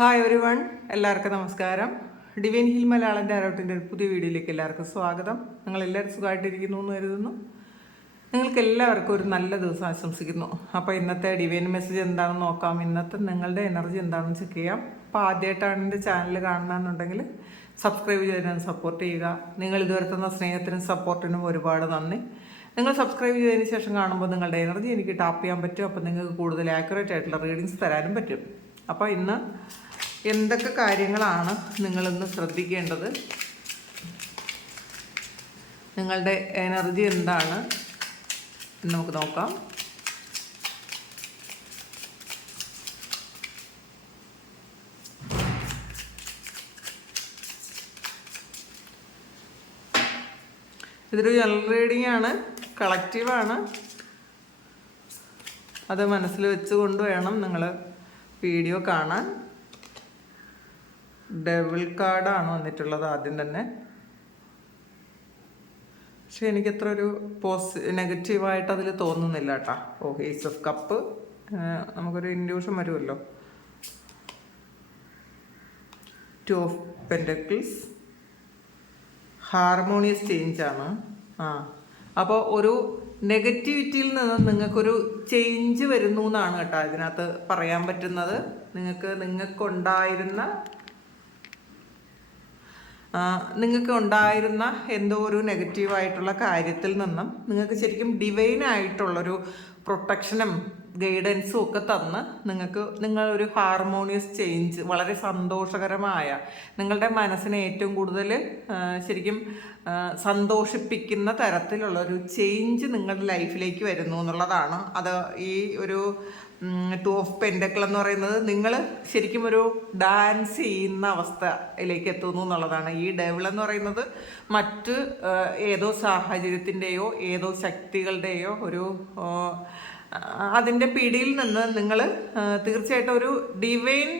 Hi every one, എല്ലാവർക്കും നമസ്കാരം. Divine hill Malayalam ടാരോട്ടിൻ്റെ ഒരു പുതിയ വീഡിയോയിലേക്ക് എല്ലാവർക്കും സ്വാഗതം. നിങ്ങളെല്ലാവരും സുഖമായിട്ടിരിക്കുന്നു എന്ന് കരുതുന്നു. നിങ്ങൾക്ക് എല്ലാവർക്കും ഒരു നല്ല ദിവസം ആശംസിക്കുന്നു. അപ്പോൾ ഇന്നത്തെ ഡിവൈൻ മെസ്സേജ് എന്താണെന്ന് നോക്കാം. ഇന്നത്തെ നിങ്ങളുടെ എനർജി എന്താണെന്ന് ചെക്ക് ചെയ്യാം. അപ്പോൾ ആദ്യമായിട്ടാണ് എൻ്റെ ചാനൽ കാണണമെന്നുണ്ടെങ്കിൽ സബ്സ്ക്രൈബ് ചെയ്തതിന് സപ്പോർട്ട് ചെയ്യുക. നിങ്ങൾ ഇതുവരെ തന്ന സ്നേഹത്തിനും സപ്പോർട്ടിനും ഒരുപാട് നന്ദി. നിങ്ങൾ സബ്സ്ക്രൈബ് ചെയ്തതിന് ശേഷം കാണുമ്പോൾ നിങ്ങളുടെ എനർജി എനിക്ക് ടാപ്പ് ചെയ്യാൻ പറ്റും. അപ്പോൾ നിങ്ങൾക്ക് കൂടുതൽ ആക്യുറേറ്റ് ആയിട്ടുള്ള റീഡിങ്സ് തരാനും പറ്റും. അപ്പോൾ ഇന്ന് എന്തൊക്കെ കാര്യങ്ങളാണ് നിങ്ങളിന്ന് ശ്രദ്ധിക്കേണ്ടത്, നിങ്ങളുടെ എനർജി എന്താണ് എന്ന് നമുക്ക് നോക്കാം. ഇതൊരു ജനറൽ റീഡിംഗ് ആണ്, കളക്റ്റീവാണ്. അത് മനസ്സിൽ വെച്ചുകൊണ്ട് വേണം നിങ്ങൾ വീഡിയോ കാണാൻ. ഡെവിൾ കാർഡാണ് വന്നിട്ടുള്ളത് ആദ്യം തന്നെ. പക്ഷെ എനിക്കത്ര ഒരു നെഗറ്റീവായിട്ട് അതിൽ തോന്നുന്നില്ല കേട്ടോ. ഏസ് ഓഫ് കപ്പ്, നമുക്കൊരു ഇൻഡ്യൂഷൻ വരുമല്ലോ. Two of pentacles, harmonious change ആണ്. അപ്പോൾ ഒരു നെഗറ്റിവിറ്റിയിൽ നിന്ന് നിങ്ങൾക്കൊരു ചേഞ്ച് വരുന്നു എന്നാണ് കേട്ടോ ഇതിനകത്ത് പറയാൻ പറ്റുന്നത്. നിങ്ങൾക്കുണ്ടായിരുന്ന എന്തോ ഒരു നെഗറ്റീവായിട്ടുള്ള കാര്യത്തിൽ നിന്നും നിങ്ങൾക്ക് ശരിക്കും ഡിവൈനായിട്ടുള്ളൊരു പ്രൊട്ടക്ഷനും ഗൈഡൻസും ഒക്കെ തന്ന് നിങ്ങളൊരു ഹാർമോണിയസ് ചേഞ്ച്, വളരെ സന്തോഷകരമായ, നിങ്ങളുടെ മനസ്സിനെ ഏറ്റവും കൂടുതൽ ശരിക്കും സന്തോഷിപ്പിക്കുന്ന തരത്തിലുള്ളൊരു ചേഞ്ച് നിങ്ങളുടെ ലൈഫിലേക്ക് വരുന്നു എന്നുള്ളതാണ്. അത് ഈ ഒരു ടു ഓഫ് പെൻറ്റക്കിൾ എന്ന് പറയുന്നത് നിങ്ങൾ ശരിക്കും ഒരു ഡാൻസ് ചെയ്യുന്ന അവസ്ഥയിലേക്ക് എത്തുന്നു എന്നുള്ളതാണ്. ഈ ഡെവിൾ എന്ന് പറയുന്നത് മറ്റ് ഏതോ സാഹചര്യത്തിൻ്റെയോ ഏതോ ശക്തികളുടെയോ ഒരു അതിൻ്റെ പിടിയിൽ നിന്ന് നിങ്ങൾ തീർച്ചയായിട്ടും ഒരു ഡിവൈൻ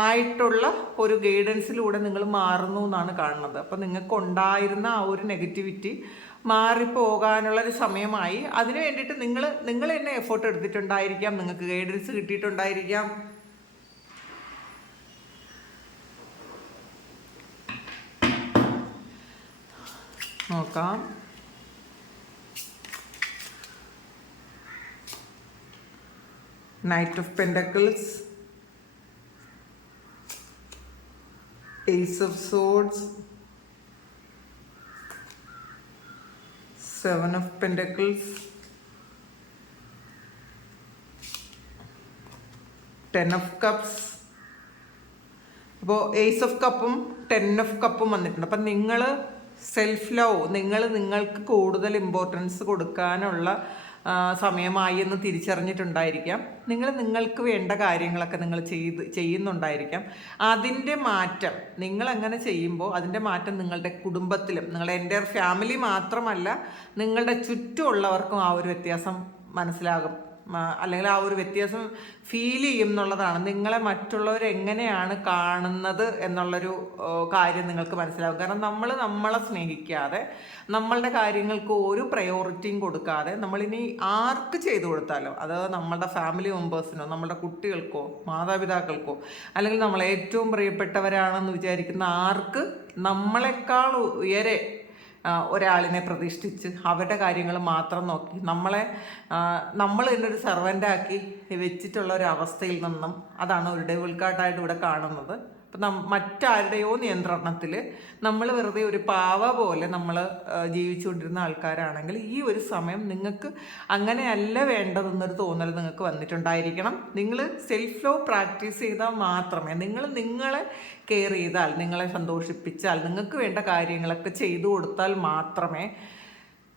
ആയിട്ടുള്ള ഒരു ഗൈഡൻസിലൂടെ നിങ്ങൾ മാറുന്നു എന്നാണ് കാണുന്നത്. അപ്പം നിങ്ങൾക്കുണ്ടായിരുന്ന ആ ഒരു നെഗറ്റിവിറ്റി മാറിപ്പോകാനുള്ളൊരു സമയമായി. അതിന് വേണ്ടിയിട്ട് നിങ്ങൾ തന്നെ എഫേർട്ട് എടുത്തിട്ടുണ്ടായിരിക്കാം, നിങ്ങൾക്ക് ഗൈഡൻസ് കിട്ടിയിട്ടുണ്ടായിരിക്കാം. നോക്കാം. Knight of Pentacles, Ace of Swords, Seven of Pentacles, Ten of Cups. അപ്പോൾ ഏസ് ഓഫ് കപ്പും 10 ഓഫ് കപ്പും വന്നിട്ടുണ്ട്. അപ്പം നിങ്ങൾ സെൽഫ് ലവ്, നിങ്ങൾക്ക് കൂടുതൽ ഇമ്പോർട്ടൻസ് കൊടുക്കാനുള്ള സമയമായി എന്ന് തിരിച്ചറിഞ്ഞിട്ടുണ്ടായിരിക്കാം. നിങ്ങൾക്ക് വേണ്ട കാര്യങ്ങളൊക്കെ നിങ്ങൾ ചെയ്യുന്നുണ്ടായിരിക്കാം. അതിൻ്റെ മാറ്റം നിങ്ങൾ അങ്ങനെ ചെയ്യുമ്പോൾ അതിൻ്റെ മാറ്റം നിങ്ങളുടെ കുടുംബത്തിലും, നിങ്ങളുടെ എൻ്റയർ ഫാമിലി മാത്രമല്ല, നിങ്ങളുടെ ചുറ്റുമുള്ളവർക്കും ആ ഒരു വ്യത്യാസം മനസ്സിലാകും, അല്ലെങ്കിൽ ആ ഒരു വ്യത്യാസം ഫീൽ ചെയ്യും എന്നുള്ളതാണ്. നിങ്ങളെ മറ്റുള്ളവർ എങ്ങനെയാണ് കാണുന്നത് എന്നുള്ളൊരു കാര്യം നിങ്ങൾക്ക് മനസ്സിലാകും. കാരണം നമ്മളെ സ്നേഹിക്കാതെ, നമ്മളുടെ കാര്യങ്ങൾക്ക് ഒരു പ്രയോറിറ്റിയും കൊടുക്കാതെ നമ്മളിനി ആർക്ക് ചെയ്തു കൊടുത്താലോ, അത് നമ്മളുടെ ഫാമിലി മെമ്പേഴ്സിനോ നമ്മളുടെ കുട്ടികൾക്കോ മാതാപിതാക്കൾക്കോ അല്ലെങ്കിൽ നമ്മളെ ഏറ്റവും പ്രിയപ്പെട്ടവരാണെന്ന് വിചാരിക്കുന്ന ആർക്ക് നമ്മളെക്കാൾ ഉയരെ ഒരാളിനെ പ്രതിഷ്ഠിച്ച് അവരുടെ കാര്യങ്ങൾ മാത്രം നോക്കി നമ്മൾ തന്നെ ഒരു സെർവൻ്റാക്കി വെച്ചിട്ടുള്ള ഒരു അവസ്ഥയിൽ നിന്നും, അതാണ് ഒരു ഡെവിൾ കാർഡായിട്ട് ഇവിടെ കാണുന്നത്. അപ്പം മറ്റാരുടെയോ നിയന്ത്രണത്തിൽ നമ്മൾ വെറുതെ ഒരു പാവ പോലെ നമ്മൾ ജീവിച്ചുകൊണ്ടിരുന്ന ആൾക്കാരാണെങ്കിൽ ഈ ഒരു സമയം നിങ്ങൾക്ക് അങ്ങനെയല്ല വേണ്ടതെന്നൊരു തോന്നൽ നിങ്ങൾക്ക് വന്നിട്ടുണ്ടായിരിക്കണം. നിങ്ങൾ സെൽഫ് ലവ് പ്രാക്ടീസ് ചെയ്താൽ മാത്രമേ, നിങ്ങളെ കെയർ ചെയ്താൽ, നിങ്ങളെ സന്തോഷിപ്പിച്ചാൽ, നിങ്ങൾക്ക് വേണ്ട കാര്യങ്ങളൊക്കെ ചെയ്തു കൊടുത്താൽ മാത്രമേ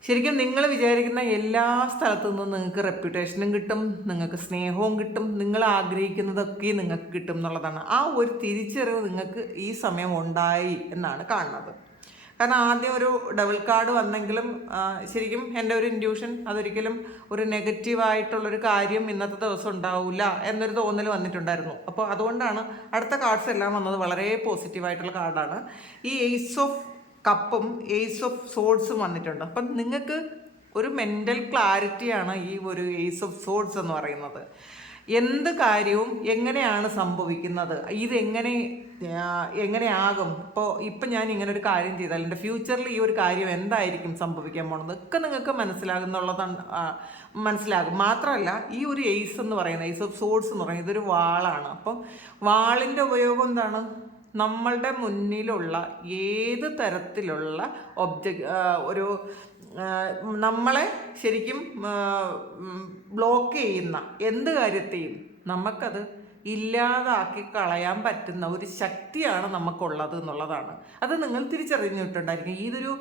ശരിക്കും നിങ്ങൾ വിചാരിക്കുന്ന എല്ലാ സ്ഥലത്തു നിന്നും നിങ്ങൾക്ക് റെപ്യൂട്ടേഷനും കിട്ടും, നിങ്ങൾക്ക് സ്നേഹവും കിട്ടും, നിങ്ങൾ ആഗ്രഹിക്കുന്നതൊക്കെ നിങ്ങൾക്ക് കിട്ടും എന്നുള്ളതാണ്. ആ ഒരു തിരിച്ചറിവ് നിങ്ങൾക്ക് ഈ സമയം ഉണ്ടായി എന്നാണ് കാണുന്നത്. കാരണം ആദ്യം ഒരു ഡബിൾ കാർഡ് വന്നെങ്കിലും ശരിക്കും എൻ്റെ ഒരു ഇൻഡ്യൂഷൻ അതൊരിക്കലും ഒരു നെഗറ്റീവായിട്ടുള്ളൊരു കാര്യം ഇന്നത്തെ ദിവസം ഉണ്ടാവില്ല എന്നൊരു തോന്നൽ വന്നിട്ടുണ്ടായിരുന്നു. അപ്പോൾ അതുകൊണ്ടാണ് അടുത്ത കാർഡ്സ് എല്ലാം വന്നത് വളരെ പോസിറ്റീവായിട്ടുള്ള കാർഡാണ്. ഈ ഏസ് ഓഫ് കപ്പും ഏസ് ഓഫ് സോഡ്സും വന്നിട്ടുണ്ട്. അപ്പം നിങ്ങൾക്ക് ഒരു മെൻ്റൽ ക്ലാരിറ്റിയാണ് ഈ ഒരു ഏസ് ഓഫ് സോഡ്സ് എന്ന് പറയുന്നത്. എന്ത് കാര്യവും എങ്ങനെയാണ് സംഭവിക്കുന്നത്, എങ്ങനെയാകും. ഇപ്പം ഞാൻ ഇങ്ങനെ ഒരു കാര്യം ചെയ്താൽ എൻ്റെ ഫ്യൂച്ചറിൽ ഈ ഒരു കാര്യം എന്തായിരിക്കും സംഭവിക്കാൻ പോണത് ഒക്കെ നിങ്ങൾക്ക് മനസ്സിലാകും. മാത്രമല്ല ഈ ഒരു എയ്സ് എന്ന് പറയുന്നത്, എയ്സ് ഓഫ് സോഡ്സ് എന്ന് പറയുന്നത് ഇതൊരു വാളാണ്. അപ്പം വാളിൻ്റെ ഉപയോഗം എന്താണ്? നമ്മളുടെ മുന്നിലുള്ള ഏത് തരത്തിലുള്ള ഒരു നമ്മളെ ശരിക്കും ബ്ലോക്ക് ചെയ്യുന്ന എന്ത് കാര്യത്തെയും നമുക്കത് ഇല്ലാതാക്കി കളയാൻ പറ്റുന്ന ഒരു ശക്തിയാണ് നമുക്കുള്ളത് എന്നുള്ളതാണ്. അത് നിങ്ങൾ തിരിച്ചറിഞ്ഞിട്ടുണ്ടായിരിക്കും. ഇതൊരു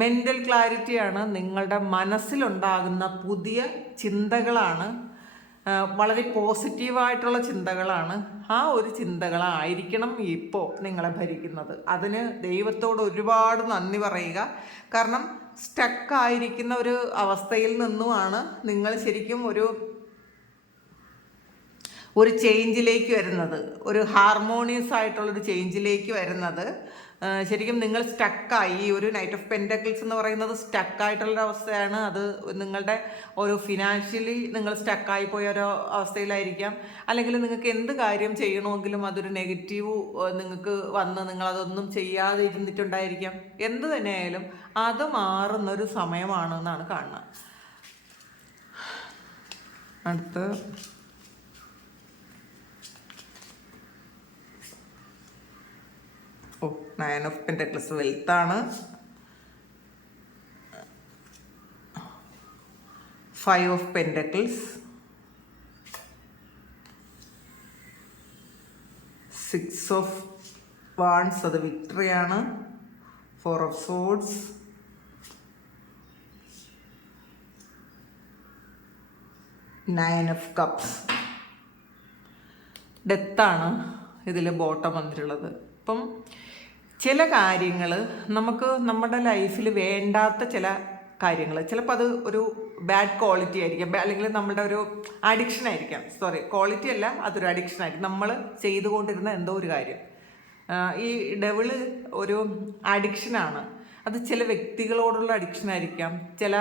മെൻ്റൽ ക്ലാരിറ്റിയാണ്. നിങ്ങളുടെ മനസ്സിലുണ്ടാകുന്ന പുതിയ ചിന്തകളാണ്, വളരെ പോസിറ്റീവായിട്ടുള്ള ചിന്തകളാണ്. ആ ഒരു ചിന്തകളായിരിക്കണം ഇപ്പോൾ നിങ്ങളെ ഭരിക്കുന്നത്. അതിന് ദൈവത്തോട് ഒരുപാട് നന്ദി പറയുക. കാരണം സ്റ്റക്കായിരിക്കുന്ന ഒരു അവസ്ഥയിൽ നിന്നുമാണ് നിങ്ങൾ ശരിക്കും ഒരു ചേഞ്ചിലേക്ക് വരുന്നത്, ഒരു ഹാർമോണിയസ് ആയിട്ടുള്ളൊരു ചേഞ്ചിലേക്ക് വരുന്നത്. ശരിക്കും നിങ്ങൾ സ്റ്റക്കായി, ഈ ഒരു നൈറ്റ് ഓഫ് പെൻറ്റക്കിൾസ് എന്ന് പറയുന്നത് സ്റ്റക്കായിട്ടുള്ളൊരു അവസ്ഥയാണ്. അത് നിങ്ങളുടെ ഒരു ഫിനാൻഷ്യലി നിങ്ങൾ സ്റ്റക്കായി പോയ ഒരു അവസ്ഥയിലായിരിക്കാം. അല്ലെങ്കിൽ നിങ്ങൾക്ക് എന്ത് കാര്യം ചെയ്യണമെങ്കിലും അതൊരു നെഗറ്റീവ് നിങ്ങൾക്ക് വന്ന് നിങ്ങളതൊന്നും ചെയ്യാതെ ഇരുന്നിട്ടുണ്ടായിരിക്കാം. എന്ത് തന്നെയായാലും അത് മാറുന്നൊരു സമയമാണെന്നാണ് കാണുന്നത്. അടുത്ത് നയൻ ഓഫ് പെൻറ്റക്കിൾസ് വെൽത്താണ്. 5 ഓഫ് പെൻറ്റക്കിൾസ്, 6 ഓഫ് വാൺസ് അത് വിക്ടറിയാണ്. 4 ഓഫ് സോഡ്സ്, 9 ഓഫ് കപ്സ്. ഡെത്താണ് ഇതിൽ ബോട്ടം വന്നിട്ടുള്ളത്. അപ്പം ചില കാര്യങ്ങൾ നമുക്ക് നമ്മുടെ ലൈഫിൽ വേണ്ടാത്ത ചില കാര്യങ്ങൾ, ചിലപ്പോൾ അത് ഒരു ബാഡ് ക്വാളിറ്റി ആയിരിക്കാം, അല്ലെങ്കിൽ നമ്മുടെ ഒരു അഡിക്ഷൻ ആയിരിക്കാം. ക്വാളിറ്റി അല്ല, അതൊരു അഡിക്ഷൻ ആയിരിക്കും. നമ്മൾ ചെയ്തുകൊണ്ടിരുന്ന എന്തോ ഒരു കാര്യം. ഈ ഡെവിള് ഒരു അഡിക്ഷനാണ്. അത് ചില വ്യക്തികളോടുള്ള അഡിക്ഷൻ ആയിരിക്കാം, ചില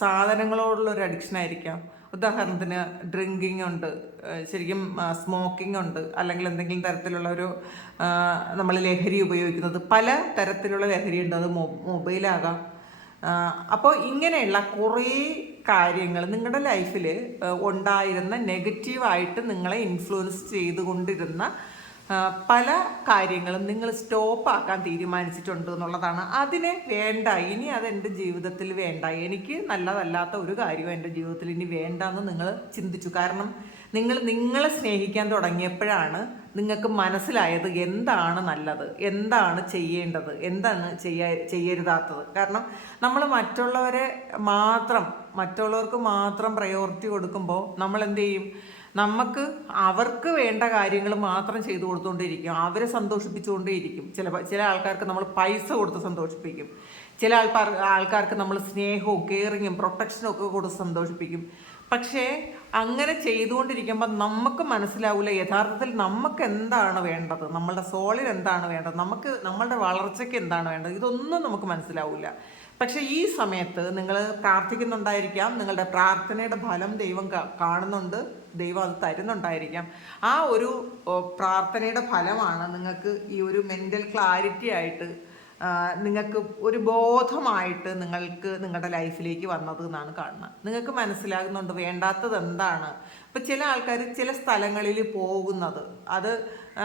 സാധനങ്ങളോടുള്ള ഒരു അഡിക്ഷൻ ആയിരിക്കാം. ഉദാഹരണത്തിന് ഡ്രിങ്കിങ് ഉണ്ട്, ശരിക്കും സ്മോക്കിംഗ് ഉണ്ട്, അല്ലെങ്കിൽ എന്തെങ്കിലും തരത്തിലുള്ള ഒരു നമ്മൾ ലഹരി ഉപയോഗിക്കുന്നത്, പല തരത്തിലുള്ള ലഹരി ഉണ്ട്. അത് മൊബൈലാകാം. അപ്പോൾ ഇങ്ങനെയുള്ള കുറേ കാര്യങ്ങൾ നിങ്ങളുടെ ലൈഫിൽ ഉണ്ടായിരുന്ന നെഗറ്റീവായിട്ട് നിങ്ങളെ ഇൻഫ്ലുവൻസ് ചെയ്തുകൊണ്ടിരുന്ന പല കാര്യങ്ങളും നിങ്ങൾ സ്റ്റോപ്പാക്കാൻ തീരുമാനിച്ചിട്ടുണ്ട് എന്നുള്ളതാണ്. അതിനെ വേണ്ട, ഇനി അതെൻ്റെ ജീവിതത്തിൽ വേണ്ട, എനിക്ക് നല്ലതല്ലാത്ത ഒരു കാര്യവും എൻ്റെ ജീവിതത്തിൽ ഇനി വേണ്ട എന്ന് നിങ്ങൾ ചിന്തിച്ചു. കാരണം നിങ്ങളെ സ്നേഹിക്കാൻ തുടങ്ങിയപ്പോഴാണ് നിങ്ങൾക്ക് മനസ്സിലായത് എന്താണ് നല്ലത്, എന്താണ് ചെയ്യേണ്ടത്, എന്താണ് ചെയ്യരുതാത്തത്. കാരണം നമ്മൾ മറ്റുള്ളവർക്ക് മാത്രം പ്രയോറിറ്റി കൊടുക്കുമ്പോൾ നമ്മൾ എന്ത് ചെയ്യും? അവർക്ക് വേണ്ട കാര്യങ്ങൾ മാത്രം ചെയ്തു കൊടുത്തുകൊണ്ടിരിക്കും, അവരെ സന്തോഷിപ്പിച്ചുകൊണ്ടേയിരിക്കും. ചില ആൾക്കാർക്ക് നമ്മൾ പൈസ കൊടുത്ത് സന്തോഷിപ്പിക്കും, ചില ആൾക്കാർക്ക് നമ്മൾ സ്നേഹവും കെയറിങ്ങും പ്രൊട്ടക്ഷനും ഒക്കെ കൊടുത്ത് സന്തോഷിപ്പിക്കും. പക്ഷേ അങ്ങനെ ചെയ്തുകൊണ്ടിരിക്കുമ്പോൾ നമുക്ക് മനസ്സിലാവില്ല യഥാർത്ഥത്തിൽ നമുക്ക് എന്താണ് വേണ്ടത്, നമ്മളുടെ സോളിന് എന്താണ് വേണ്ടത്, നമ്മളുടെ വളർച്ചയ്ക്ക് എന്താണ് വേണ്ടത്, ഇതൊന്നും നമുക്ക് മനസ്സിലാവില്ല. പക്ഷേ ഈ സമയത്ത് നിങ്ങൾ പ്രാർത്ഥിക്കുന്നുണ്ടായിരിക്കാം, നിങ്ങളുടെ പ്രാർത്ഥനയുടെ ഫലം ദൈവം കാണുന്നുണ്ട്, ദൈവം അത് തരുന്നുണ്ടായിരിക്കാം. ആ ഒരു പ്രാർത്ഥനയുടെ ഫലമാണ് നിങ്ങൾക്ക് ഈ ഒരു മെൻ്റൽ ക്ലാരിറ്റി ആയിട്ട്, നിങ്ങൾക്ക് ഒരു ബോധമായിട്ട് നിങ്ങളുടെ ലൈഫിലേക്ക് വന്നത് എന്നാണ് കാണുന്നത്. നിങ്ങൾക്ക് മനസ്സിലാകുന്നുണ്ട് വേണ്ടാത്തത് എന്താണ്. ഇപ്പം ചില ആൾക്കാർ ചില സ്ഥലങ്ങളിൽ പോകുന്നത്, അത്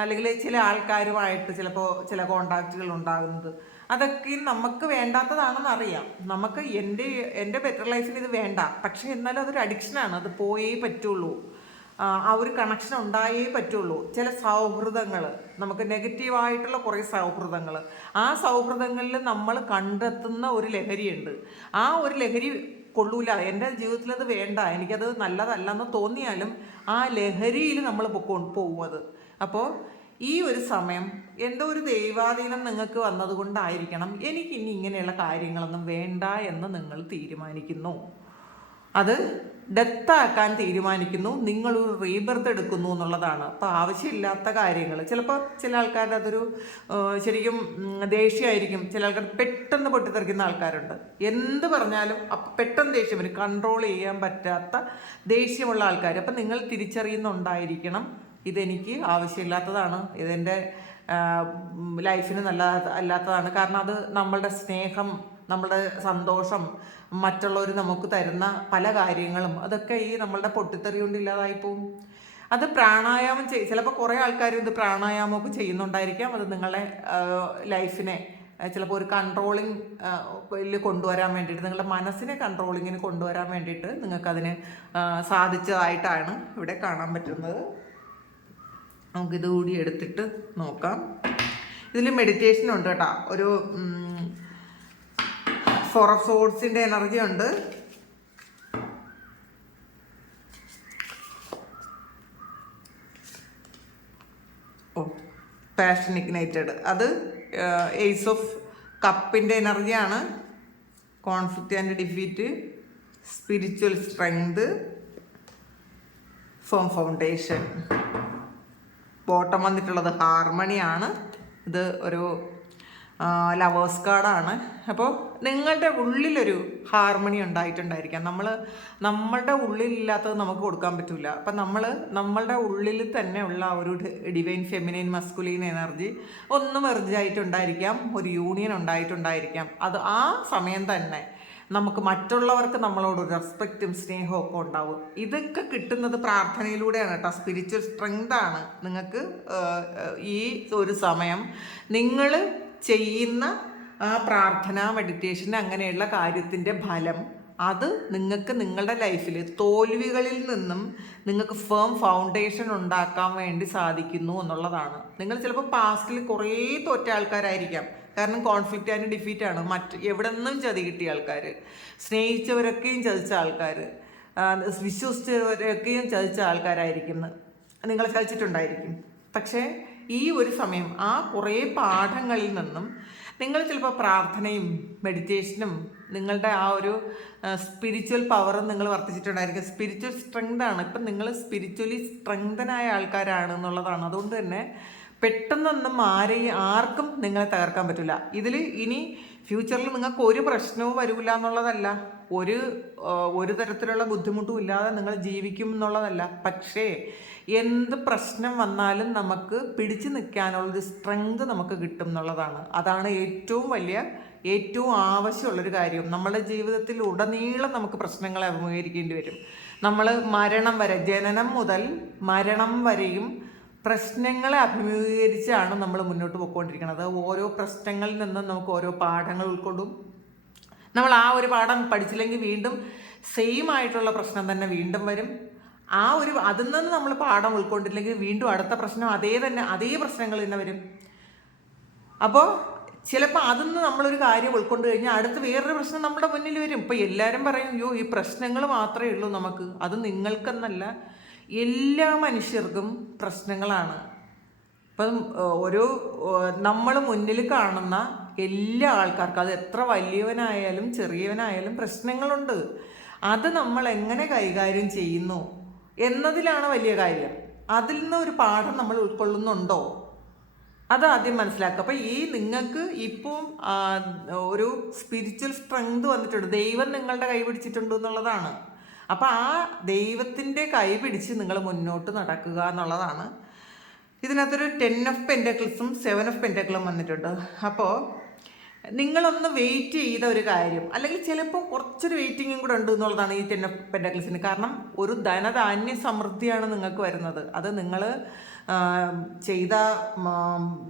അല്ലെങ്കിൽ ചില ആൾക്കാരുമായിട്ട് ചിലപ്പോൾ ചില കോണ്ടാക്റ്റുകൾ ഉണ്ടാകുന്നത്, അതൊക്കെ നമുക്ക് വേണ്ടാത്തതാണെന്ന് അറിയാം. നമുക്ക് എൻ്റെ ബെറ്റർ ലൈഫിന് ഇത് വേണ്ട, പക്ഷേ എന്നാലും അതൊരു അഡിക്ഷനാണ്, അത് പോയേ പറ്റുള്ളൂ, ആ ഒരു കണക്ഷൻ ഉണ്ടായേ പറ്റുള്ളൂ. ചില സൗഹൃദങ്ങൾ, നമുക്ക് നെഗറ്റീവായിട്ടുള്ള കുറേ സൗഹൃദങ്ങൾ, ആ സൗഹൃദങ്ങളിൽ നമ്മൾ കണ്ടെത്തുന്ന ഒരു ലഹരിയുണ്ട്. ആ ഒരു ലഹരി കൊള്ളൂല, എൻ്റെ ജീവിതത്തിൽ അത് വേണ്ട, എനിക്കത് നല്ലതല്ലെന്ന് തോന്നിയാലും ആ ലഹരിയിൽ നമ്മൾ പോകുന്നത്. അപ്പോൾ ഈ ഒരു സമയം എന്തോ ഒരു ദൈവാധീനം നിങ്ങൾക്ക് വന്നതുകൊണ്ടായിരിക്കണം എനിക്കിനി ഇങ്ങനെയുള്ള കാര്യങ്ങളൊന്നും വേണ്ട എന്ന് നിങ്ങൾ തീരുമാനിക്കുന്നു. അത് ഡെത്താക്കാൻ തീരുമാനിക്കുന്നു, നിങ്ങളൊരു റീബർത്ത് എടുക്കുന്നു എന്നുള്ളതാണ്. അപ്പോൾ ആവശ്യമില്ലാത്ത കാര്യങ്ങൾ ചിലപ്പോൾ ചില ആൾക്കാരുടെ അതൊരു ശരിക്കും ദേഷ്യമായിരിക്കും. ചില ആൾക്കാർ പെട്ടെന്ന് പൊട്ടിത്തെറിക്കുന്ന ആൾക്കാരുണ്ട്. എന്ത് പറഞ്ഞാലും അപ്പം പെട്ടെന്ന് ദേഷ്യം വരും, കൺട്രോൾ ചെയ്യാൻ പറ്റാത്ത ദേഷ്യമുള്ള ആൾക്കാർ. അപ്പം നിങ്ങൾ തിരിച്ചറിയുന്നുണ്ടായിരിക്കണം, ഇതെനിക്ക് ആവശ്യമില്ലാത്തതാണ്, ഇതെൻ്റെ ലൈഫിന് നല്ല അല്ലാത്തതാണ്. കാരണം അത് നമ്മളുടെ സ്നേഹം, നമ്മളുടെ സന്തോഷം, മറ്റുള്ളവർ നമുക്ക് തരുന്ന പല കാര്യങ്ങളും അതൊക്കെ ഈ നമ്മളുടെ പൊട്ടിത്തെറി കൊണ്ട് ഇല്ലാതായി പോവും. അത് പ്രാണായാമം ചിലപ്പോൾ കുറേ ആൾക്കാർ ഇത് പ്രാണായാമമൊക്കെ ചെയ്യുന്നുണ്ടായിരിക്കാം. അത് നിങ്ങളെ ലൈഫിനെ ചിലപ്പോൾ ഒരു കൺട്രോളിങ് കൊണ്ടുവരാൻ വേണ്ടിയിട്ട്, നിങ്ങളുടെ മനസ്സിനെ കൺട്രോളിങ്ങിന് കൊണ്ടുവരാൻ വേണ്ടിയിട്ട് നിങ്ങൾക്കതിന് സാധിച്ചതായിട്ടാണ് ഇവിടെ കാണാൻ പറ്റുന്നത്. നമുക്കിത് കൂടി എടുത്തിട്ട് നോക്കാം. ഇതിൽ മെഡിറ്റേഷൻ ഉണ്ട് കേട്ടോ. ഒരു 4 of Swordsൻ്റെ എനർജി ഉണ്ട്. പാഷൻ ഇഗ്നൈറ്റഡ്, അത് ഏസ് ഓഫ് കപ്പിൻ്റെ എനർജിയാണ്. Conflict and defeat, spiritual strength, firm foundation. Bottom വന്നിട്ടുള്ളത് ഹാർമണിയാണ്. ഇത് ഒരു ലവേഴ്സ് കാർഡാണ്. അപ്പോൾ നിങ്ങളുടെ ഉള്ളിലൊരു ഹാർമണി ഉണ്ടായിട്ടുണ്ടായിരിക്കാം. നമ്മളുടെ ഉള്ളിലില്ലാത്തത് നമുക്ക് കൊടുക്കാൻ പറ്റില്ല. അപ്പം നമ്മളുടെ ഉള്ളിൽ തന്നെ ഉള്ള ഒരു ഡിവൈൻ ഫെമിനൈൻ മസ്കുലീൻ എനർജി ഒന്ന് മെർജായിട്ടുണ്ടായിരിക്കാം, ഒരു യൂണിയൻ ഉണ്ടായിട്ടുണ്ടായിരിക്കാം. അത് ആ സമയം തന്നെ നമുക്ക് മറ്റുള്ളവർക്ക് നമ്മളോട് റെസ്പെക്റ്റും സ്നേഹവും ഒക്കെ ഉണ്ടാവും. ഇതൊക്കെ കിട്ടുന്നത് പ്രാർത്ഥനയിലൂടെയാണ് കേട്ടോ. സ്പിരിച്വൽ സ്ട്രെങ്ത് ആണ് നിങ്ങൾക്ക് ഈ ഒരു സമയം നിങ്ങൾ ചെയ്യുന്ന ആ പ്രാർത്ഥന, മെഡിറ്റേഷൻ, അങ്ങനെയുള്ള കാര്യത്തിൻ്റെ ഫലം അത് നിങ്ങൾക്ക് നിങ്ങളുടെ ലൈഫിൽ തോൽവികളിൽ നിന്നും നിങ്ങൾക്ക് ഫേം ഫൗണ്ടേഷൻ ഉണ്ടാക്കാൻ വേണ്ടി സാധിക്കുന്നു എന്നുള്ളതാണ്. നിങ്ങൾ ചിലപ്പോൾ പാസ്റ്റിൽ കുറേ തോറ്റ ആൾക്കാരായിരിക്കാം. കാരണം കോൺഫ്ലിക്റ്റ് ആൻഡ് ഡിഫീറ്റാണ്. എവിടെ നിന്നും ചതി കിട്ടിയ ആൾക്കാർ, സ്നേഹിച്ചവരൊക്കെയും ചതിച്ച ആൾക്കാർ, വിശ്വസിച്ചവരൊക്കെയും ചതിച്ച ആൾക്കാരായിരിക്കും. നിങ്ങൾ ചതിച്ചിട്ടുണ്ടായിരിക്കും. പക്ഷേ ഈ ഒരു സമയം ആ കുറേ പാഠങ്ങളിൽ നിന്നും നിങ്ങൾ ചിലപ്പോൾ പ്രാർത്ഥനയും മെഡിറ്റേഷനും നിങ്ങളുടെ ആ ഒരു സ്പിരിച്വൽ പവറും നിങ്ങൾ വർദ്ധിച്ചിട്ടുണ്ടായിരിക്കും. സ്പിരിച്വൽ സ്ട്രെങ്താണ്. ഇപ്പം നിങ്ങൾ സ്പിരിച്വലി സ്ട്രെങ്തനായ ആൾക്കാരാണ് എന്നുള്ളതാണ്. അതുകൊണ്ട് തന്നെ പെട്ടെന്നൊന്നും ആർക്കും നിങ്ങളെ തകർക്കാൻ പറ്റില്ല. ഇതിൽ ഇനി ഫ്യൂച്ചറിൽ നിങ്ങൾക്ക് ഒരു പ്രശ്നവും വരില്ല എന്നുള്ളതല്ല, ഒരു തരത്തിലുള്ള ബുദ്ധിമുട്ടും ഇല്ലാതെ നിങ്ങൾ ജീവിക്കും എന്നുള്ളതല്ല. പക്ഷേ എന്ത് പ്രശ്നം വന്നാലും നമുക്ക് പിടിച്ചു നിൽക്കാനുള്ളൊരു സ്ട്രെങ്ത് നമുക്ക് കിട്ടും എന്നുള്ളതാണ്. അതാണ് ഏറ്റവും ആവശ്യമുള്ളൊരു കാര്യം. നമ്മുടെ ജീവിതത്തിൽ ഉടനീളം നമുക്ക് പ്രശ്നങ്ങളെ അഭിമുഖീകരിക്കേണ്ടി വരും. നമ്മൾ മരണം വരെ, ജനനം മുതൽ മരണം വരെയും പ്രശ്നങ്ങളെ അഭിമുഖീകരിച്ചാണ് നമ്മൾ മുന്നോട്ട് പോയിക്കൊണ്ടിരിക്കുന്നത്. ഓരോ പ്രശ്നങ്ങളിൽ നിന്നും നമുക്ക് ഓരോ പാഠങ്ങൾ ഉൾക്കൊള്ളും. നമ്മൾ ആ ഒരു പാഠം പഠിച്ചില്ലെങ്കിൽ വീണ്ടും സെയിം ആയിട്ടുള്ള പ്രശ്നം തന്നെ വീണ്ടും വരും. അതിൽ നിന്ന് നമ്മൾ പാഠം ഉൾക്കൊണ്ടില്ലെങ്കിൽ വീണ്ടും അടുത്ത പ്രശ്നം അതേ പ്രശ്നങ്ങൾ തന്നെ വരും. അപ്പോൾ ചിലപ്പോൾ അതിൽ നിന്ന് നമ്മളൊരു കാര്യം ഉൾക്കൊണ്ട് കഴിഞ്ഞാൽ അടുത്ത് വേറൊരു പ്രശ്നം നമ്മുടെ മുന്നിൽ വരും. ഇപ്പോൾ എല്ലാവരും പറയും, അയ്യോ ഈ പ്രശ്നങ്ങൾ മാത്രമേ ഉള്ളൂ നമുക്ക്. അത് നിങ്ങൾക്കെന്നല്ല, എല്ലാ മനുഷ്യർക്കും പ്രശ്നങ്ങളാണ്. ഇപ്പം നമ്മൾ മുന്നിൽ കാണുന്ന എല്ലാ ആൾക്കാർക്കും, അത് എത്ര വലിയവനായാലും ചെറിയവനായാലും പ്രശ്നങ്ങളുണ്ട്. അത് നമ്മൾ എങ്ങനെ കൈകാര്യം ചെയ്യുന്നു എന്നതിലാണ് വലിയ കാര്യം. അതിൽ നിന്ന് ഒരു പാഠം നമ്മൾ ഉൾക്കൊള്ളുന്നുണ്ടോ, അത് ആദ്യം മനസ്സിലാക്കുക. അപ്പം നിങ്ങൾക്ക് ഇപ്പം ഒരു സ്പിരിച്വൽ സ്ട്രെങ്ത് വന്നിട്ടുണ്ട്. ദൈവം നിങ്ങളുടെ കൈ പിടിച്ചിട്ടുണ്ട് എന്നുള്ളതാണ്. അപ്പം ആ ദൈവത്തിൻ്റെ കൈ പിടിച്ച് നിങ്ങൾ മുന്നോട്ട് നടക്കുക എന്നുള്ളതാണ്. ഇതിനകത്തൊരു 10 of Pentaclesഉം 7 of Pentaclesഉം വന്നിട്ടുണ്ട്. അപ്പോൾ നിങ്ങളൊന്ന് വെയിറ്റ് ചെയ്ത ഒരു കാര്യം, അല്ലെങ്കിൽ ചിലപ്പോൾ കുറച്ചൊരു വെയിറ്റിങ്ങും കൂടെ ഉണ്ട് എന്നുള്ളതാണ് ഈ 10 of Pentaclesന്. കാരണം ഒരു ധനധാന്യ സമൃദ്ധിയാണ് നിങ്ങൾക്ക് വരുന്നത്. അത് നിങ്ങൾ ചെയ്ത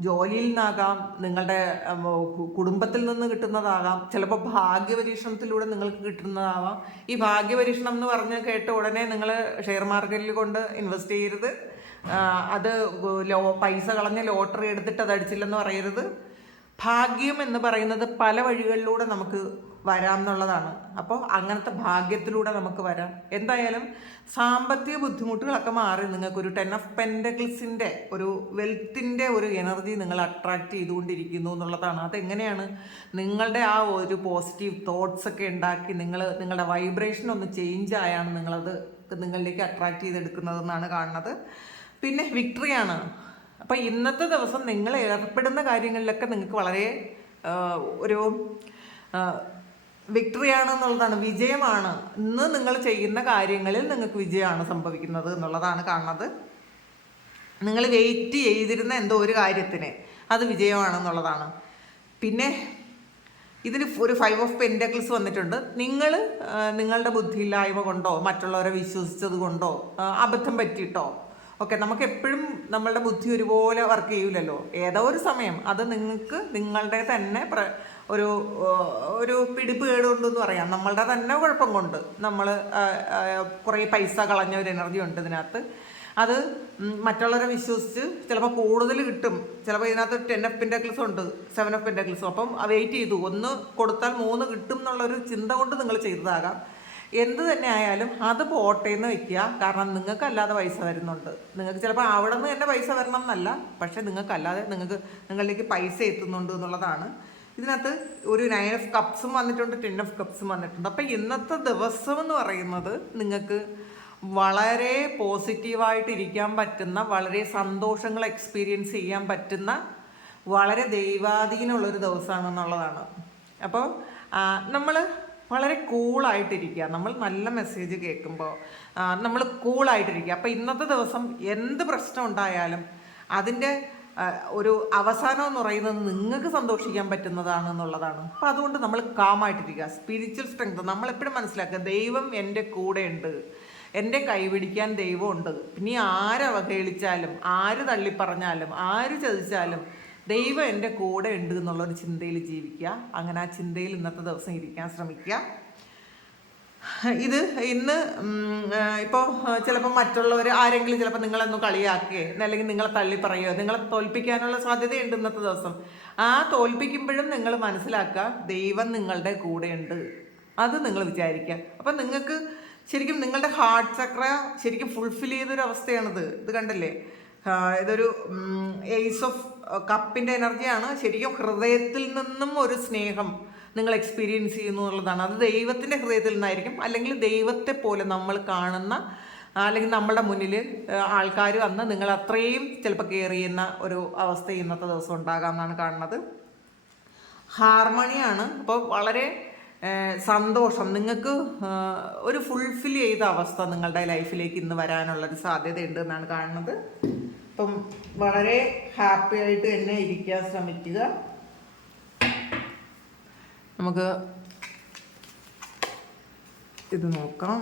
ജോലിയിൽ നിന്നാകാം, നിങ്ങളുടെ കുടുംബത്തിൽ നിന്ന് കിട്ടുന്നതാകാം, ചിലപ്പോൾ ഭാഗ്യപരീക്ഷണത്തിലൂടെ നിങ്ങൾക്ക് കിട്ടുന്നതാവാം. ഈ ഭാഗ്യപരീക്ഷണം എന്ന് പറഞ്ഞ് കേട്ട ഉടനെ നിങ്ങൾ ഷെയർ മാർക്കറ്റിൽ കൊണ്ട് ഇൻവെസ്റ്റ് ചെയ്യരുത്. അത് പൈസ കളഞ്ഞ ലോട്ടറി എടുത്തിട്ട് അത് അടിച്ചില്ലെന്ന് പറയരുത്. ഭാഗ്യം എന്ന് പറയുന്നത് പല വഴികളിലൂടെ നമുക്ക് വരാം എന്നുള്ളതാണ്. അപ്പോൾ അങ്ങനത്തെ ഭാഗ്യത്തിലൂടെ നമുക്ക് വരാം. എന്തായാലും സാമ്പത്തിക ബുദ്ധിമുട്ടുകളൊക്കെ മാറി നിങ്ങൾക്കൊരു 10 ഓഫ് പെൻറ്റക്കിൾസിൻ്റെ ഒരു വെൽത്തിൻ്റെ ഒരു എനർജി നിങ്ങൾ അട്രാക്റ്റ് ചെയ്തുകൊണ്ടിരിക്കുന്നു എന്നുള്ളതാണ്. അതെങ്ങനെയാണ്? നിങ്ങളുടെ ആ ഒരു പോസിറ്റീവ് തോട്ട്സ് ഒക്കെ ഉണ്ടാക്കി നിങ്ങളുടെ വൈബ്രേഷൻ ഒന്ന് ചേഞ്ച് ആയാണ് നിങ്ങളത് നിങ്ങളിലേക്ക് അട്രാക്റ്റ് ചെയ്തെടുക്കുന്നതെന്നാണ് കാണുന്നത്. പിന്നെ വിക്ടറിയാണ്. അപ്പോൾ ഇന്നത്തെ ദിവസം നിങ്ങൾ ഏർപ്പെടുന്ന കാര്യങ്ങളിലൊക്കെ നിങ്ങൾക്ക് വളരെ ഒരു വിക്ടറിയാണെന്നുള്ളതാണ്, വിജയമാണ്. ഇന്ന് നിങ്ങൾ ചെയ്യുന്ന കാര്യങ്ങളിൽ നിങ്ങൾക്ക് വിജയമാണ് സംഭവിക്കുന്നത് എന്നുള്ളതാണ് കാണുന്നത്. നിങ്ങൾ വെയിറ്റ് ചെയ്തിരുന്ന എന്തോ ഒരു കാര്യത്തിന് അത് വിജയമാണെന്നുള്ളതാണ്. പിന്നെ ഇതിൽ ഒരു 5 ഓഫ് പെൻറ്റക്കിൾസ് വന്നിട്ടുണ്ട്. നിങ്ങളുടെ ബുദ്ധിയില്ലായ്മ കൊണ്ടോ മറ്റുള്ളവരെ വിശ്വസിച്ചത് കൊണ്ടോ അബദ്ധം പറ്റിയിട്ടോ ഓക്കെ, നമുക്ക് എപ്പോഴും നമ്മളുടെ ബുദ്ധി ഒരുപോലെ വർക്ക് ചെയ്യില്ലല്ലോ. ഏതോ ഒരു സമയം അത് നിങ്ങൾക്ക് നിങ്ങളുടെ തന്നെ ഒരു പിടിപ്പ് കേടുകൊണ്ടെന്ന് പറയാം. നമ്മളുടെ തന്നെ കുഴപ്പം കൊണ്ട് നമ്മൾ കുറേ പൈസ കളഞ്ഞ ഒരു എനർജി ഉണ്ട് ഇതിനകത്ത്. അത് മറ്റുള്ളവരെ വിശ്വസിച്ച് ചിലപ്പോൾ കൂടുതൽ കിട്ടും. ചിലപ്പോൾ ഇതിനകത്ത് 10 ഓഫ് പെൻറ്റക്കിൾസ് ഉണ്ട്, 7 ഓഫ് പെൻറ്റക്കിൾസും. അപ്പം വെയിറ്റ് ചെയ്തു, 1 കൊടുത്താൽ 3 കിട്ടും എന്നുള്ളൊരു ചിന്ത കൊണ്ട് നിങ്ങൾ ചെയ്തതാകാം. എന്ത് തന്നെ ആയാലും അത് പോട്ടേന്ന് വെക്കുക. കാരണം നിങ്ങൾക്കല്ലാതെ പൈസ വരുന്നുണ്ട്. നിങ്ങൾക്ക് ചിലപ്പോൾ അവിടെ നിന്ന് തന്നെ പൈസ വരണം എന്നല്ല, പക്ഷെ നിങ്ങൾക്കല്ലാതെ നിങ്ങളിലേക്ക് പൈസ എത്തുന്നുണ്ട് എന്നുള്ളതാണ്. ഇതിനകത്ത് ഒരു 9 ഓഫ് കപ്സും വന്നിട്ടുണ്ട്, 10 ഓഫ് കപ്സും വന്നിട്ടുണ്ട്. അപ്പം ഇന്നത്തെ ദിവസം എന്ന് പറയുന്നത് നിങ്ങൾക്ക് വളരെ പോസിറ്റീവായിട്ടിരിക്കാൻ പറ്റുന്ന, വളരെ സന്തോഷങ്ങൾ എക്സ്പീരിയൻസ് ചെയ്യാൻ പറ്റുന്ന, വളരെ ദൈവാധീനമുള്ളൊരു ദിവസമാണെന്നുള്ളതാണ്. അപ്പോൾ നമ്മൾ വളരെ കൂളായിട്ടിരിക്കുക. നമ്മൾ നല്ല മെസ്സേജ് കേൾക്കുമ്പോൾ നമ്മൾ കൂളായിട്ടിരിക്കുക. അപ്പോൾ ഇന്നത്തെ ദിവസം എന്ത് പ്രശ്നം ഉണ്ടായാലും അതിൻ്റെ ഒരു അവസാനം എന്ന് പറയുന്നത് നിങ്ങൾക്ക് സന്തോഷിക്കാൻ പറ്റുന്നതാണ് എന്നുള്ളതാണ്. അപ്പോൾ അതുകൊണ്ട് നമ്മൾ കാമായിട്ടിരിക്കുക. സ്പിരിച്വൽ സ്ട്രെങ്ത് നമ്മളെപ്പോഴും മനസ്സിലാക്കുക, ദൈവം എൻ്റെ കൂടെ ഉണ്ട്, എൻ്റെ കൈപിടിക്കാൻ ദൈവമുണ്ട്. പിന്നെ ആര് അവഹേളിച്ചാലും, ആര് തള്ളിപ്പറഞ്ഞാലും, ആര് ചതിച്ചാലും ദൈവം എൻ്റെ കൂടെ ഉണ്ട് എന്നുള്ളൊരു ചിന്തയിൽ ജീവിക്കുക. അങ്ങനെ ആ ചിന്തയിൽ ഇന്നത്തെ ദിവസം ഇരിക്കാൻ ശ്രമിക്കുക. ഇത് ഇന്ന് ഇപ്പോൾ ചിലപ്പോൾ മറ്റുള്ളവർ ആരെങ്കിലും ചിലപ്പോൾ നിങ്ങളൊന്ന് കളിയാക്കുകയോ അല്ലെങ്കിൽ നിങ്ങളെ തള്ളി പറയുകയോ നിങ്ങളെ തോൽപ്പിക്കാനുള്ള സാധ്യതയുണ്ട് ഇന്നത്തെ ദിവസം. ആ തോൽപ്പിക്കുമ്പോഴും നിങ്ങൾ മനസ്സിലാക്കുക, ദൈവം നിങ്ങളുടെ കൂടെയുണ്ട്. അത് നിങ്ങൾ വിചാരിക്കുക. അപ്പം നിങ്ങൾക്ക് ശരിക്കും നിങ്ങളുടെ ഹാർട്ട് ചക്ര ശരിക്കും ഫുൾഫിൽ ചെയ്തൊരവസ്ഥയാണിത്. ഇത് കണ്ടല്ലേ, ഇതൊരു ഏസ് ഓഫ് കപ്പിൻ്റെ എനർജിയാണ്. ശരിക്കും ഹൃദയത്തിൽ നിന്നും ഒരു സ്നേഹം നിങ്ങൾ എക്സ്പീരിയൻസ് ചെയ്യുന്നു എന്നുള്ളതാണ്. അത് ദൈവത്തിൻ്റെ ഹൃദയത്തിൽ നിന്നായിരിക്കും, അല്ലെങ്കിൽ ദൈവത്തെ പോലെ നമ്മൾ കാണുന്ന, അല്ലെങ്കിൽ നമ്മുടെ മുന്നിൽ ആൾക്കാർ വന്ന് നിങ്ങൾ അത്രയും ചിലപ്പോൾ കെയർ ചെയ്യുന്ന ഒരു അവസ്ഥ ഇന്നത്തെ ദിവസം ഉണ്ടാകാം എന്നാണ് കാണുന്നത്. ഹാർമണിയാണ്. അപ്പോൾ വളരെ സന്തോഷം, നിങ്ങൾക്ക് ഒരു ഫുൾഫിൽ ചെയ്ത അവസ്ഥ നിങ്ങളുടെ ലൈഫിലേക്ക് ഇന്ന് വരാനുള്ളൊരു സാധ്യതയുണ്ട് എന്നാണ് കാണുന്നത്. അപ്പം വളരെ ഹാപ്പി ആയിട്ട് തന്നെ ഇരിക്കാൻ ശ്രമിക്കുക. നമുക്ക് ഇത് നോക്കാം.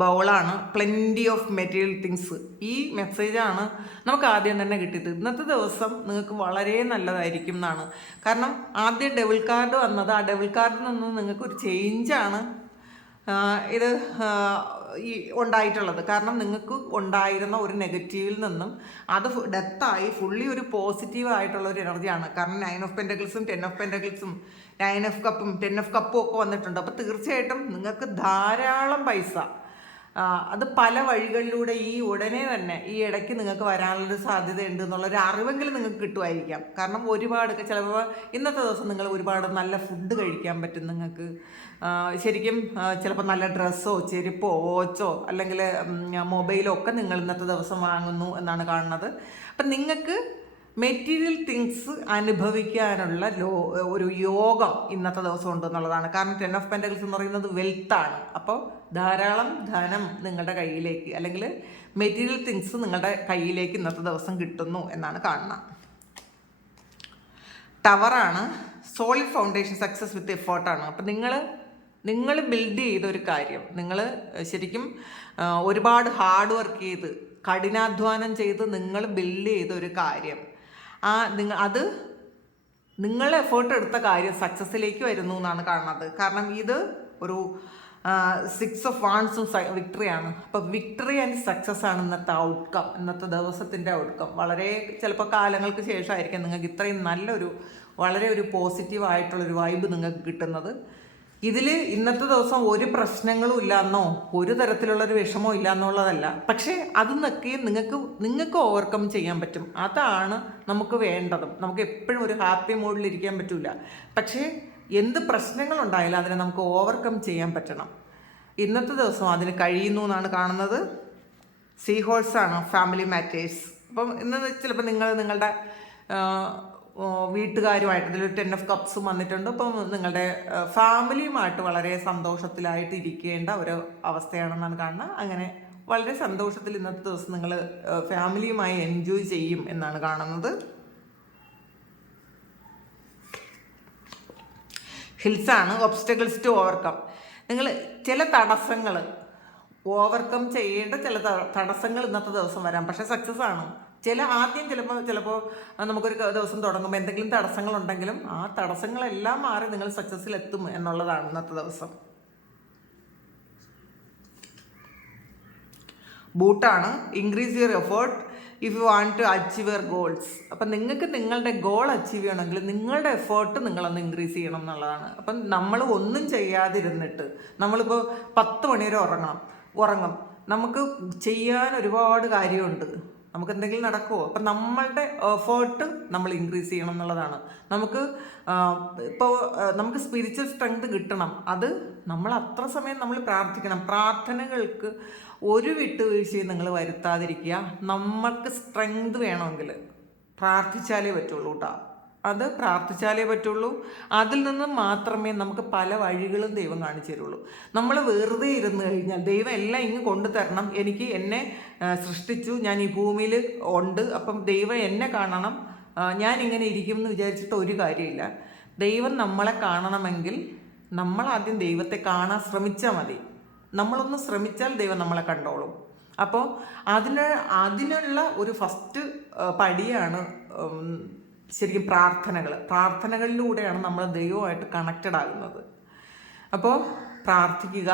ബൗളാണ്, പ്ലെൻറ്റി ഓഫ് മെറ്റീരിയൽ തിങ്സ്. ഈ മെസ്സേജാണ് നമുക്ക് ആദ്യം തന്നെ കിട്ടിയത്. ഇന്നത്തെ ദിവസം നിങ്ങൾക്ക് വളരെ നല്ലതായിരിക്കും എന്നാണ്. കാരണം ആദ്യം ഡെവിൾ കാർഡ് വന്നത്, ആ ഡെവിൾ കാർഡിൽ നിന്ന് നിങ്ങൾക്കൊരു ചേഞ്ചാണ് ഇത് ഈ ഉണ്ടായിട്ടുള്ളത്. കാരണം നിങ്ങൾക്ക് ഉണ്ടായിരുന്ന ഒരു നെഗറ്റീവിൽ നിന്നും അത് ഡെത്തായി ഫുള്ളി ഒരു പോസിറ്റീവ് ആയിട്ടുള്ള ഒരു എനർജിയാണ്. കാരണം 9 ഓഫ് പെൻറ്റക്കിൾസും 10 ഓഫ് പെൻറ്റക്കിൾസും 9 ഓഫ് കപ്പും 10 ഓഫ് കപ്പും ഒക്കെ വന്നിട്ടുണ്ട്. അപ്പോൾ തീർച്ചയായിട്ടും നിങ്ങൾക്ക് ധാരാളം പൈസ അത് പല വഴികളിലൂടെ ഈ ഉടനെ തന്നെ ഈ ഇടയ്ക്ക് നിങ്ങൾക്ക് വരാനുള്ളൊരു സാധ്യതയുണ്ട് എന്നുള്ളൊരു അറിവെങ്കിലും നിങ്ങൾക്ക് കിട്ടുമായിരിക്കാം. കാരണം ഒരുപാട് ചിലപ്പോൾ ഇന്നത്തെ ദിവസം നിങ്ങൾ ഒരുപാട് നല്ല ഫുഡ് കഴിക്കാൻ പറ്റും. നിങ്ങൾക്ക് ശരിക്കും ചിലപ്പോൾ നല്ല ഡ്രസ്സോ ചെരുപ്പോ വാച്ചോ അല്ലെങ്കിൽ മൊബൈലോ ഒക്കെ നിങ്ങൾ ഇന്നത്തെ ദിവസം വാങ്ങുന്നു എന്നാണ് കാണുന്നത്. അപ്പം നിങ്ങൾക്ക് മെറ്റീരിയൽ തിങ്സ് അനുഭവിക്കാനുള്ള ഒരു യോഗം ഇന്നത്തെ ദിവസം ഉണ്ട് എന്നുള്ളതാണ്. കാരണം 10 ഓഫ് പെൻറ്റക്കിൾസ് എന്ന് പറയുന്നത് വെൽത്താണ്. അപ്പോൾ ധാരാളം ധനം നിങ്ങളുടെ കയ്യിലേക്ക്, അല്ലെങ്കിൽ മെറ്റീരിയൽ തിങ്സ് നിങ്ങളുടെ കയ്യിലേക്ക് ഇന്നത്തെ ദിവസം കിട്ടുന്നു എന്നാണ് കാണുന്നത്. ടവറാണ്, സോളിഡ് ഫൗണ്ടേഷൻ, സക്സസ് വിത്ത് എഫേർട്ടാണ്. അപ്പം നിങ്ങൾ ബിൽഡ് ചെയ്തൊരു കാര്യം, നിങ്ങൾ ശരിക്കും ഒരുപാട് ഹാർഡ് വർക്ക് ചെയ്ത് കഠിനാധ്വാനം ചെയ്ത് നിങ്ങൾ ബിൽഡ് ചെയ്തൊരു കാര്യം, നിങ്ങൾ എഫേർട്ട് എടുത്ത കാര്യം സക്സസ്സിലേക്ക് വരുന്നു എന്നാണ് കാണുന്നത്. കാരണം ഇത് ഒരു 6 ഓഫ് വാൺസും വിക്ടറിയാണ്. അപ്പോൾ വിക്ടറി ആൻഡ് സക്സസ് ആണ് ഇന്നത്തെ ഔട്ട്കം, ഇന്നത്തെ ദിവസത്തിൻ്റെ ഔട്ട്കം. വളരെ ചിലപ്പോൾ കാലങ്ങൾക്ക് ശേഷമായിരിക്കും നിങ്ങൾക്ക് ഇത്രയും നല്ലൊരു വളരെ ഒരു പോസിറ്റീവായിട്ടുള്ളൊരു വൈബ് നിങ്ങൾക്ക് കിട്ടുന്നത്. ഇതിൽ ഇന്നത്തെ ദിവസം ഒരു പ്രശ്നങ്ങളും ഇല്ലയെന്നോ ഒരു തരത്തിലുള്ളൊരു വിഷമോ ഇല്ല എന്നുള്ളതല്ല, പക്ഷേ അതൊന്നൊക്കെ നിങ്ങൾക്ക് ഓവർകം ചെയ്യാൻ പറ്റും. അതാണ് നമുക്ക് വേണ്ടതും. നമുക്ക് എപ്പോഴും ഒരു ഹാപ്പി മൂഡിലിരിക്കാൻ പറ്റില്ല, പക്ഷേ എന്ത് പ്രശ്നങ്ങളുണ്ടായാലും അതിനെ നമുക്ക് ഓവർകം ചെയ്യാൻ പറ്റണം. ഇന്നത്തെ ദിവസം അതിന് കഴിയുന്നു എന്നാണ് കാണുന്നത്. സീ ഹോഴ്സാണ് ഫാമിലി മാറ്റേഴ്സ്. അപ്പം ഇന്ന് ചിലപ്പോൾ നിങ്ങളുടെ വീട്ടുകാരുമായിട്ട് ഇതിലൊരു 10 ഓഫ് കപ്സും വന്നിട്ടുണ്ട്. അപ്പം നിങ്ങളുടെ ഫാമിലിയുമായിട്ട് വളരെ സന്തോഷത്തിലായിട്ട് ഇരിക്കേണ്ട ഒരു അവസ്ഥയാണെന്നാണ് കാണുന്നത്. അങ്ങനെ വളരെ സന്തോഷത്തിൽ ഇന്നത്തെ ദിവസം നിങ്ങൾ ഫാമിലിയുമായി എൻജോയ് ചെയ്യും എന്നാണ് കാണുന്നത്. ഹിൽസാണ് ഒബ്സ്റ്റക്കിൾസ് ടു ഓവർകം. നിങ്ങൾ ചില തടസ്സങ്ങൾ ഓവർകം ചെയ്യേണ്ട ചില തടസ്സങ്ങൾ ഇന്നത്തെ ദിവസം വരാം, പക്ഷേ സക്സസ് ആണ്. ആദ്യം ചിലപ്പോൾ നമുക്കൊരു ദിവസം തുടങ്ങുമ്പോൾ എന്തെങ്കിലും തടസ്സങ്ങളുണ്ടെങ്കിലും ആ തടസ്സങ്ങളെല്ലാം മാറി നിങ്ങൾ സക്സസ്സിലെത്തും എന്നുള്ളതാണ് ഇന്നത്തെ ദിവസം. ബൂട്ടാണ് increase your effort if you want to achieve your goals. അപ്പം നിങ്ങൾക്ക് നിങ്ങളുടെ ഗോൾ അച്ചീവ് ചെയ്യണമെങ്കിൽ നിങ്ങളുടെ എഫേർട്ട് നിങ്ങളൊന്ന് ഇൻക്രീസ് ചെയ്യണം എന്നുള്ളതാണ്. അപ്പം നമ്മൾ ഒന്നും ചെയ്യാതിരുന്നിട്ട് നമ്മളിപ്പോൾ 10 മണി വരെ ഉറങ്ങും. നമുക്ക് ചെയ്യാൻ ഒരുപാട് കാര്യമുണ്ട്, നമുക്ക് എന്തെങ്കിലും നടക്കുമോ? അപ്പം നമ്മളുടെ എഫേർട്ട് നമ്മൾ ഇൻക്രീസ് ചെയ്യണം എന്നുള്ളതാണ്. നമുക്ക് സ്പിരിച്വൽ സ്ട്രെങ്ത് കിട്ടണം. അത് നമ്മൾ അത്ര സമയം നമ്മൾ പ്രാർത്ഥിക്കണം. പ്രാർത്ഥനകൾക്ക് ഒരു വിട്ടുവീഴ്ചയും നിങ്ങൾ വരുത്താതിരിക്കുക. നമ്മൾക്ക് സ്ട്രെങ്ത് വേണമെങ്കിൽ പ്രാർത്ഥിച്ചാലേ പറ്റുള്ളൂ കേട്ടോ. അത് പ്രാർത്ഥിച്ചാലേ പറ്റുള്ളൂ. അതിൽ നിന്ന് മാത്രമേ നമുക്ക് പല വഴികളും ദൈവം കാണിച്ചു തരുള്ളൂ. നമ്മൾ വെറുതെ ഇരുന്ന് കഴിഞ്ഞാൽ ദൈവം എല്ലാം ഇങ്ങ് കൊണ്ടു തരണം. എന്നെ സൃഷ്ടിച്ചു, ഞാൻ ഈ ഭൂമിയിൽ ഉണ്ട്, അപ്പം ദൈവം എന്നെ കാണണം, ഞാൻ ഇങ്ങനെ ഇരിക്കും എന്ന് വിചാരിച്ചിട്ട് ഒരു കാര്യമില്ല. ദൈവം നമ്മളെ കാണണമെങ്കിൽ നമ്മൾ ആദ്യം ദൈവത്തെ കാണാൻ ശ്രമിച്ചാൽ മതി. നമ്മളൊന്ന് ശ്രമിച്ചാൽ ദൈവം നമ്മളെ കണ്ടോളും. അപ്പോൾ അതിനുള്ള ഒരു ഫസ്റ്റ് പടിയാണ് ശരിക്കും പ്രാർത്ഥനകളിലൂടെയാണ് നമ്മൾ ദൈവമായിട്ട് കണക്റ്റഡ് ആകുന്നത്. അപ്പോൾ പ്രാർത്ഥിക്കുക.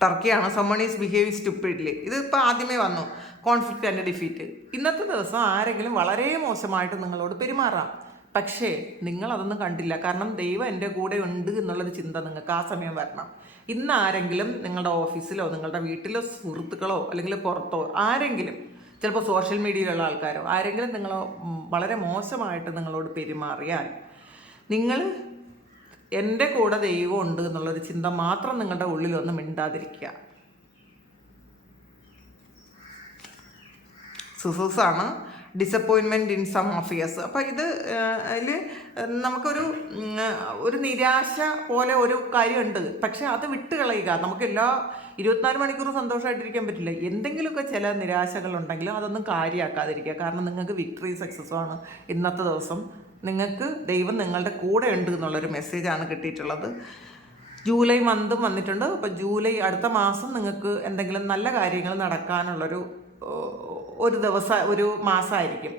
ടർക്കിയാണ് സമ്മൺ ഈസ് ബിഹേവിങ് സ്റ്റുപ്പിഡ്ലി. ഇതിപ്പോൾ ആദ്യമേ വന്നു, കോൺഫ്ലിക്റ്റ് ആൻഡ് ഡിഫീറ്റ്. ഇന്നത്തെ ദിവസം ആരെങ്കിലും വളരെ മോശമായിട്ട് നിങ്ങളോട് പെരുമാറാം, പക്ഷേ നിങ്ങളതൊന്നും കണ്ടില്ല. കാരണം ദൈവം എൻ്റെ കൂടെ ഉണ്ട് എന്നുള്ളൊരു ചിന്ത നിങ്ങൾക്ക് ആ സമയം വരണം. ഇന്ന് ആരെങ്കിലും നിങ്ങളുടെ ഓഫീസിലോ നിങ്ങളുടെ വീട്ടിലോ സുഹൃത്തുക്കളോ അല്ലെങ്കിൽ പുറത്തോ ആരെങ്കിലും, ചിലപ്പോൾ സോഷ്യൽ മീഡിയയിലുള്ള ആൾക്കാരോ ആരെങ്കിലും വളരെ മോശമായിട്ട് നിങ്ങളോട് പെരുമാറിയാൽ നിങ്ങൾ എൻ്റെ കൂടെ ദൈവം ഉണ്ട് എന്നുള്ളൊരു ചിന്ത മാത്രം നിങ്ങളുടെ ഉള്ളിലൊന്നും മിണ്ടാതിരിക്കുക. സുസൂസാണ് ഡിസപ്പോയിൻമെൻറ്റ് ഇൻ സം അഫിയേഴ്സ്. അപ്പോൾ അതിൽ നമുക്കൊരു നിരാശ പോലെ ഒരു കാര്യമുണ്ട്, പക്ഷെ അത് വിട്ട് കളയുക. നമുക്ക് 24 മണിക്കൂറും സന്തോഷമായിട്ടിരിക്കാൻ പറ്റില്ല. എന്തെങ്കിലുമൊക്കെ ചില നിരാശകളുണ്ടെങ്കിലും അതൊന്നും കാര്യമാക്കാതിരിക്കുക. കാരണം നിങ്ങൾക്ക് വിക്ടറി സക്സസ്സുമാണ് ഇന്നത്തെ ദിവസം. നിങ്ങൾക്ക് ദൈവം നിങ്ങളുടെ കൂടെ ഉണ്ട് എന്നുള്ളൊരു മെസ്സേജാണ് കിട്ടിയിട്ടുള്ളത്. ജൂലൈ മന്തും വന്നിട്ടുണ്ട്. അപ്പോൾ അടുത്ത മാസം നിങ്ങൾക്ക് എന്തെങ്കിലും നല്ല കാര്യങ്ങൾ നടക്കാനുള്ളൊരു ഒരു മാസമായിരിക്കും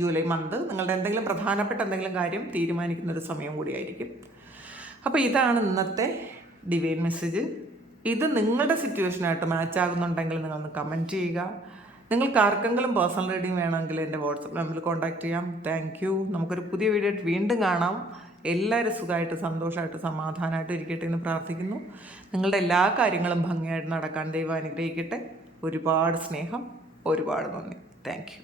ജൂലൈ മന്ത്. നിങ്ങളുടെ എന്തെങ്കിലും പ്രധാനപ്പെട്ട എന്തെങ്കിലും കാര്യം തീരുമാനിക്കുന്നൊരു സമയം കൂടിയായിരിക്കും. അപ്പോൾ ഇതാണ് ഇന്നത്തെ ഡിവൈൻ മെസ്സേജ്. ഇത് നിങ്ങളുടെ സിറ്റുവേഷനായിട്ട് മാച്ച് ആകുന്നുണ്ടെങ്കിൽ നിങ്ങളൊന്ന് കമൻറ്റ് ചെയ്യുക. നിങ്ങൾക്ക് ആർക്കെങ്കിലും പേഴ്സണൽ റീഡിങ് വേണമെങ്കിൽ എൻ്റെ വാട്സപ്പ് നമ്പറിൽ കോൺടാക്റ്റ് ചെയ്യാം. Thank you. നമുക്കൊരു പുതിയ വീഡിയോ ആയിട്ട് വീണ്ടും കാണാം. എല്ലാവരും സുഖമായിട്ട് സന്തോഷമായിട്ട് സമാധാനമായിട്ട് ഇരിക്കട്ടെ എന്ന് പ്രാർത്ഥിക്കുന്നു. നിങ്ങളുടെ എല്ലാ കാര്യങ്ങളും ഭംഗിയായിട്ട് നടക്കാൻ ദൈവം അനുഗ്രഹിക്കട്ടെ. ഒരുപാട് സ്നേഹം, ഒരുപാട് നന്ദി. Thank you.